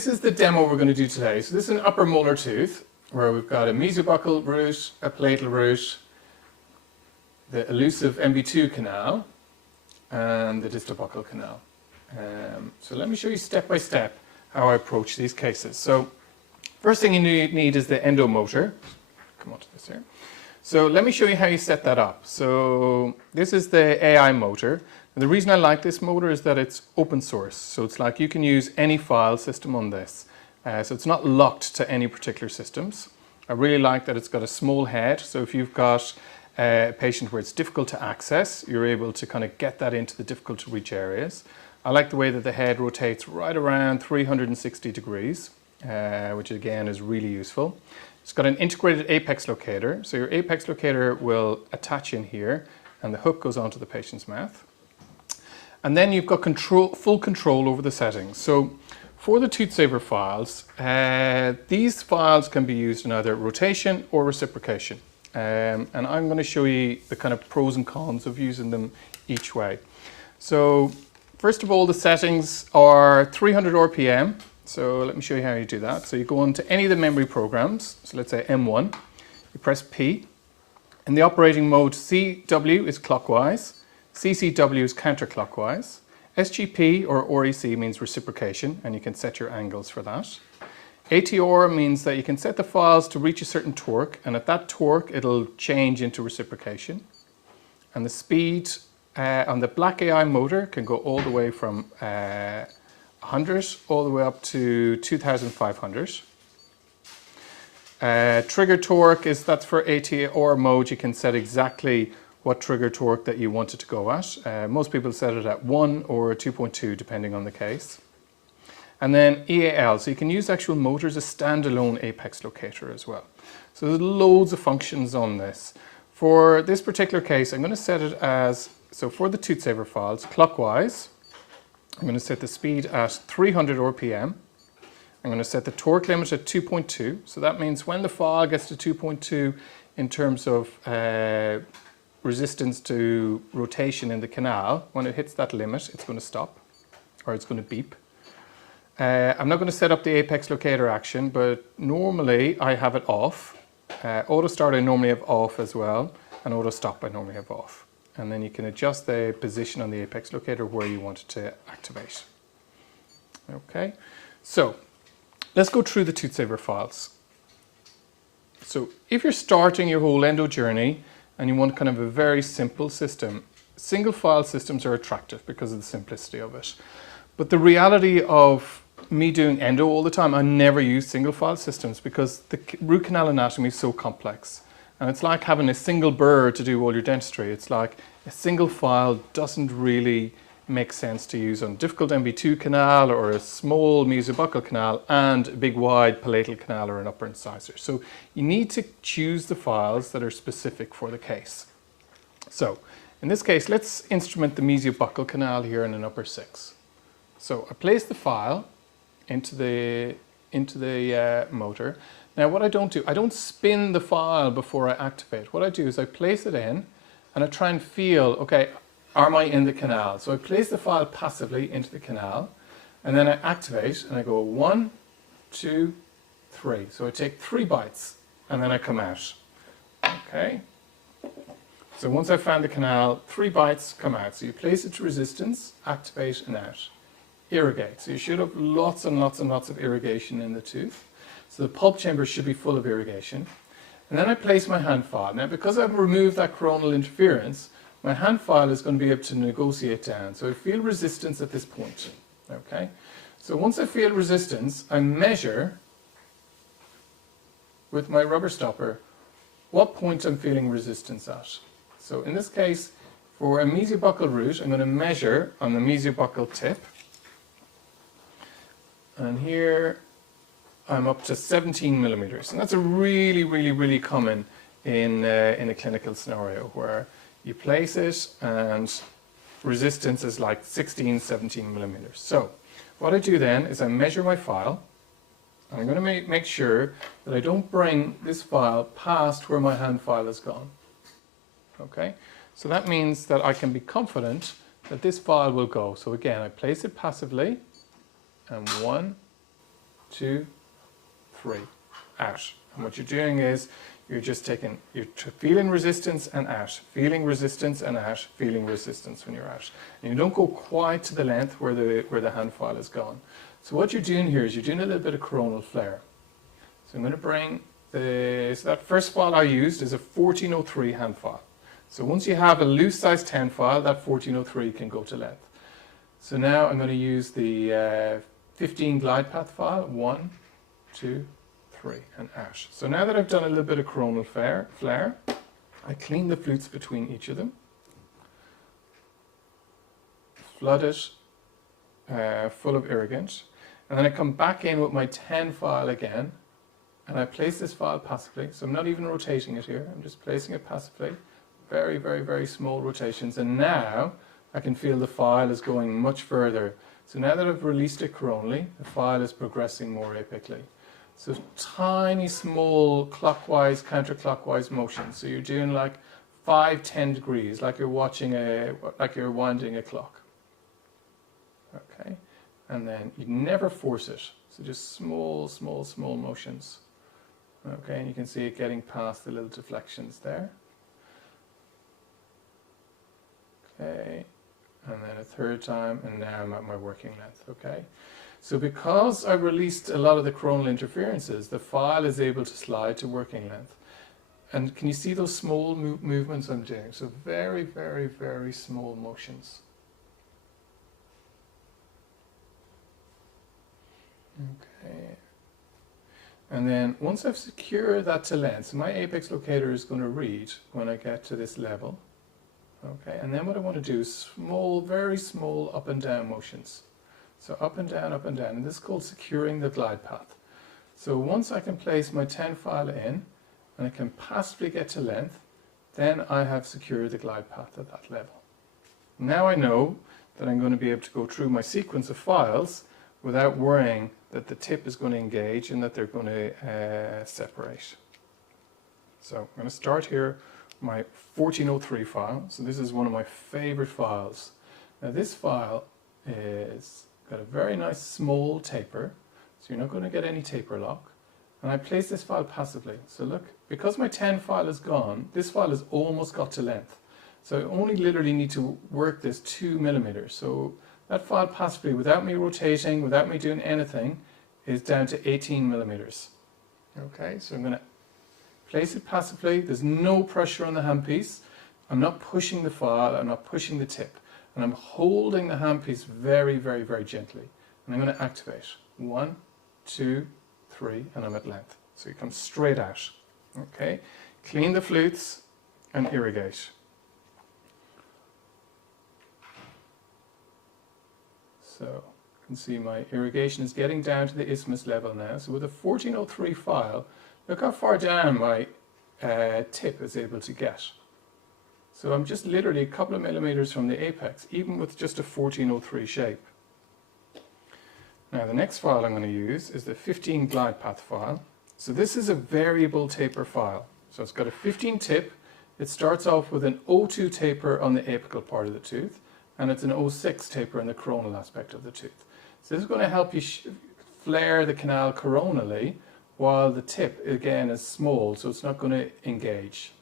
This is the demo we're going to do today. So this is an upper molar tooth where we've got a mesobuccal root, a palatal root, the elusive MB2 canal, and the distal buccal canal. So let me show you step by step how I approach these cases. So first thing you need is the endomotor. Come on to this here. So let me show you how you set that up. So this is the AI motor. And the reason I like this motor is that it's open source. So it's like you can use any file system on this. So it's not locked to any particular systems. I really like that it's got a small head. So if you've got a patient where it's difficult to access, you're able to kind of get that into the difficult to reach areas. I like the way that the head rotates right around 360 degrees, which again is really useful. It's got an integrated apex locator. So your apex locator will attach in here and the hook goes onto the patient's mouth. And then you've got full control over the settings. So for the ToothSaver files, these files can be used in either rotation or reciprocation. And I'm going to show you the kind of pros and cons of using them each way. So first of all, the settings are 300 RPM. So let me show you how you do that. So you go on to any of the memory programs. So let's say M1, you press P. In the operating mode, CW is clockwise, CCW is counterclockwise. SGP or REC means reciprocation, and you can set your angles for that. ATR means that you can set the files to reach a certain torque, and at that torque it'll change into reciprocation. And the speed on the black AI motor can go all the way from 100 all the way up to 2500. Trigger torque that's for ATR mode. You can set exactly what trigger torque that you want it to go at. Most people set it at 1 or 2.2 depending on the case. And then EAL, so you can use actual motor as a standalone apex locator as well. So there's loads of functions on this. For this particular case, I'm going to set it as, so for the ToothSaver files, clockwise, I'm going to set the speed at 300 RPM. I'm going to set the torque limit at 2.2. So that means when the file gets to 2.2 in terms of resistance to rotation in the canal, when it hits that limit, it's going to stop or it's going to beep. I'm not going to set up the apex locator action, but normally I have it off. Auto start I normally have off as well, and auto stop I normally have off. And then you can adjust the position on the apex locator where you want it to activate. Okay, so let's go through the ToothSaver files. So if you're starting your whole endo journey and you want kind of a very simple system, single file systems are attractive because of the simplicity of it. But the reality of me doing endo all the time, I never use single file systems because the root canal anatomy is so complex. And it's like having a single burr to do all your dentistry. It's like a single file doesn't really make sense to use on difficult MB2 canal or a small mesobuccal canal and a big wide palatal canal or an upper incisor. So you need to choose the files that are specific for the case. So in this case, let's instrument the mesobuccal canal here in an upper 6. So I place the file into the motor. Now what I don't spin the file before I activate. What I do is I place it in and I try and feel, okay, am I in the canal? So I place the file passively into the canal and then I activate and I go 1, 2, 3. So I take 3 bites and then I come out. Okay. So once I've found the canal, 3 bites come out. So you place it to resistance, activate and out. Irrigate. So you should have lots and lots and lots of irrigation in the tooth. So the pulp chamber should be full of irrigation. And then I place my hand file. Now because I've removed that coronal interference, my hand file is going to be able to negotiate down. So I feel resistance at this point. Okay. So once I feel resistance, I measure with my rubber stopper what point I'm feeling resistance at. So in this case, for a mesobuccal root, I'm going to measure on the mesobuccal tip. And here I'm up to 17 millimeters. And that's a really common in a clinical scenario where you place it and resistance is like 16, 17 millimeters. So what I do then is I measure my file. And I'm going to make sure that I don't bring this file past where my hand file has gone. Okay, so that means that I can be confident that this file will go. So again, I place it passively and 1, 2, 3, out. And what you're doing is you're just taking, you're feeling resistance and out, feeling resistance and out, feeling resistance when you're out. And you don't go quite to the length where the hand file is gone. So what you're doing here is you're doing a little bit of coronal flare. So I'm going to bring so that first file I used is a 1403 hand file. So once you have a loose size 10 file, that 1403 can go to length. So now I'm going to use the 15 glide path file, 1, 2, 3, and out. So now that I've done a little bit of coronal flare, I clean the flutes between each of them, flood it full of irrigant, and then I come back in with my 10 file again, and I place this file passively. So I'm not even rotating it here, I'm just placing it passively. Very, very, very small rotations, and now I can feel the file is going much further. So now that I've released it coronally, the file is progressing more apically. So tiny, small, clockwise, counterclockwise motions. So you're doing like 5, 10 degrees, like you're winding a clock. Okay, and then you never force it. So just small, small, small motions. Okay, and you can see it getting past the little deflections there. Okay, and then a third time, and now I'm at my working length. Okay, so because I've released a lot of the coronal interferences, the file is able to slide to working length. And can you see those small movements I'm doing? So very, very, very small motions. Okay, and then once I've secured that to length, so my apex locator is going to read when I get to this level. Okay, and then what I want to do is small, very small up and down motions. So up and down, and this is called securing the glide path. So once I can place my 10 file in, and I can passively get to length, then I have secured the glide path at that level. Now I know that I'm going to be able to go through my sequence of files without worrying that the tip is going to engage and that they're going to separate. So I'm going to start here my 1403 file. So this is one of my favorite files. Now this file is got a very nice small taper, so you're not going to get any taper lock. And I place this file passively. So look, because my 10 file is gone, this file has almost got to length. So I only literally need to work this 2 millimeters. So that file passively, without me rotating, without me doing anything, is down to 18 millimeters. Okay, so I'm going to place it passively. There's no pressure on the handpiece. I'm not pushing the file, I'm not pushing the tip. And I'm holding the handpiece very, very, very gently. And I'm going to activate. 1, 2, 3, and I'm at length. So you come straight out. Okay, clean the flutes and irrigate. So you can see my irrigation is getting down to the isthmus level now. So with a 1403 file, look how far down my tip is able to get. So I'm just literally a couple of millimeters from the apex, even with just a 1403 shape. Now the next file I'm going to use is the 15 glide path file. So this is a variable taper file. So it's got a 15 tip. It starts off with an 02 taper on the apical part of the tooth, and it's an 06 taper in the coronal aspect of the tooth. So this is going to help you flare the canal coronally, while the tip again is small, so it's not going to engage.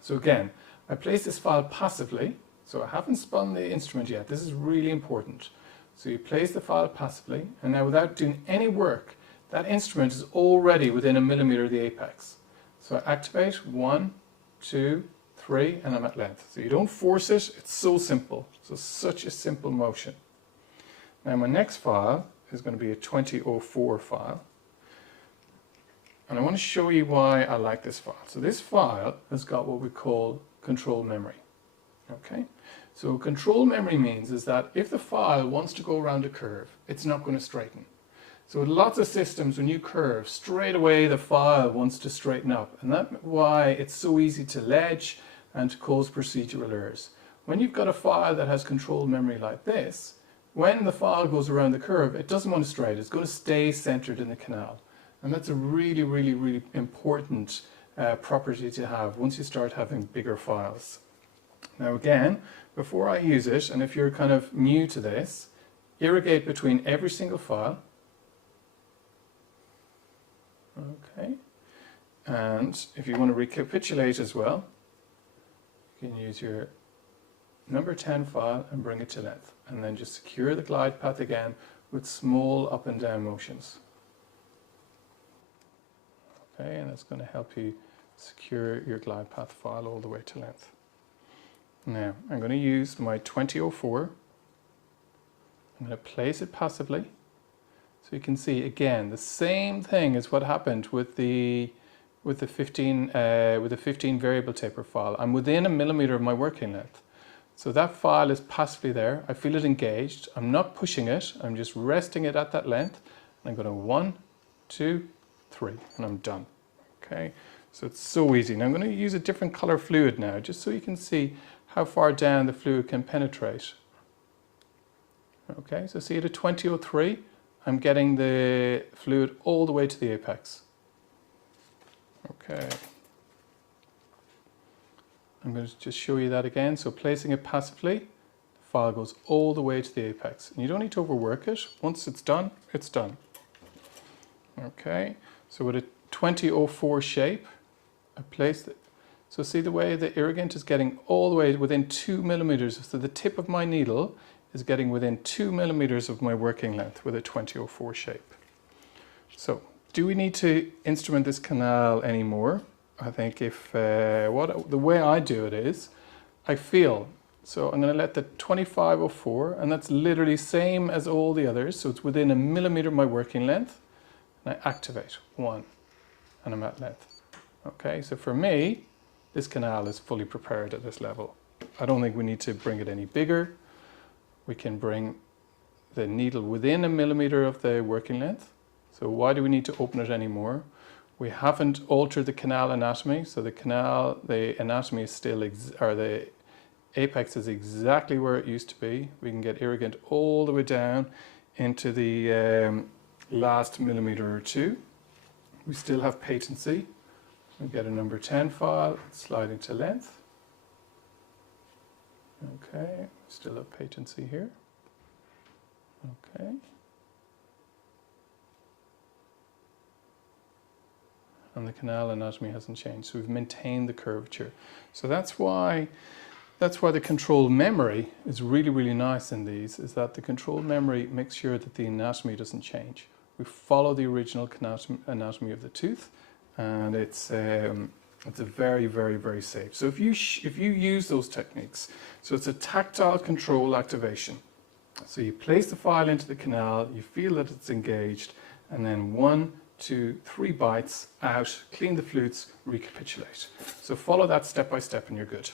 So again, I place this file passively, so I haven't spun the instrument yet. This is really important. So you place the file passively, and now without doing any work, that instrument is already within a millimeter of the apex. So I activate 1, 2, 3, and I'm at length. So you don't force it, it's so simple. So such a simple motion. Now my next file is going to be a 2004 file. And I want to show you why I like this file. So this file has got what we call control memory. Okay, so control memory means is that if the file wants to go around a curve, it's not going to straighten. So with lots of systems, when you curve, straight away the file wants to straighten up. And that's why it's so easy to ledge and to cause procedural errors. When you've got a file that has control memory like this, when the file goes around the curve, it doesn't want to straighten. It's going to stay centered in the canal. And that's a really, really, really important property to have once you start having bigger files. Now again, before I use it, and if you're kind of new to this, irrigate between every single file. Okay, and if you want to recapitulate as well, you can use your number 10 file and bring it to length, and then just secure the glide path again with small up and down motions. Okay, and that's going to help you secure your glide path file all the way to length. Now, I'm going to use my 2004. I'm going to place it passively. So you can see again the same thing as what happened with the 15 variable taper file. I'm within 1 millimeter of my working length. So that file is passively there. I feel it engaged. I'm not pushing it. I'm just resting it at that length. And I'm going to 1, 2, 3, and I'm done. Okay, so it's so easy. Now I'm going to use a different color fluid now, just so you can see how far down the fluid can penetrate. Okay, so see at a 2003, I'm getting the fluid all the way to the apex. Okay. I'm going to just show you that again. So placing it passively, the file goes all the way to the apex. And you don't need to overwork it. Once it's done, it's done. Okay, so with a 2004 shape, I placed it. So see the way the irrigant is getting all the way within 2 millimeters. So the tip of my needle is getting within 2 millimeters of my working length with a 2004 shape. So do we need to instrument this canal anymore? I think if the way I do it is, I feel. So I'm going to let the 2504, and that's literally same as all the others. So it's within 1 millimeter of my working length. And I activate 1, and I'm at length. Okay, so for me, this canal is fully prepared at this level. I don't think we need to bring it any bigger. We can bring the needle within 1 millimeter of the working length. So why do we need to open it anymore? We haven't altered the canal anatomy, so the anatomy is still, the apex is exactly where it used to be. We can get irrigant all the way down into the last millimeter or two. We still have patency. We get a number 10 file, sliding to length. Okay, still have patency here. Okay. And the canal anatomy hasn't changed, so we've maintained the curvature. So that's why the control memory is really, really nice in these, is that the control memory makes sure that the anatomy doesn't change. We follow the original anatomy of the tooth, and it's a very, very, very safe. So if you use those techniques, so it's a tactile control activation. So you place the file into the canal, you feel that it's engaged, and then 1, 2, 3 bites out, clean the flutes, recapitulate. So follow that step by step and you're good.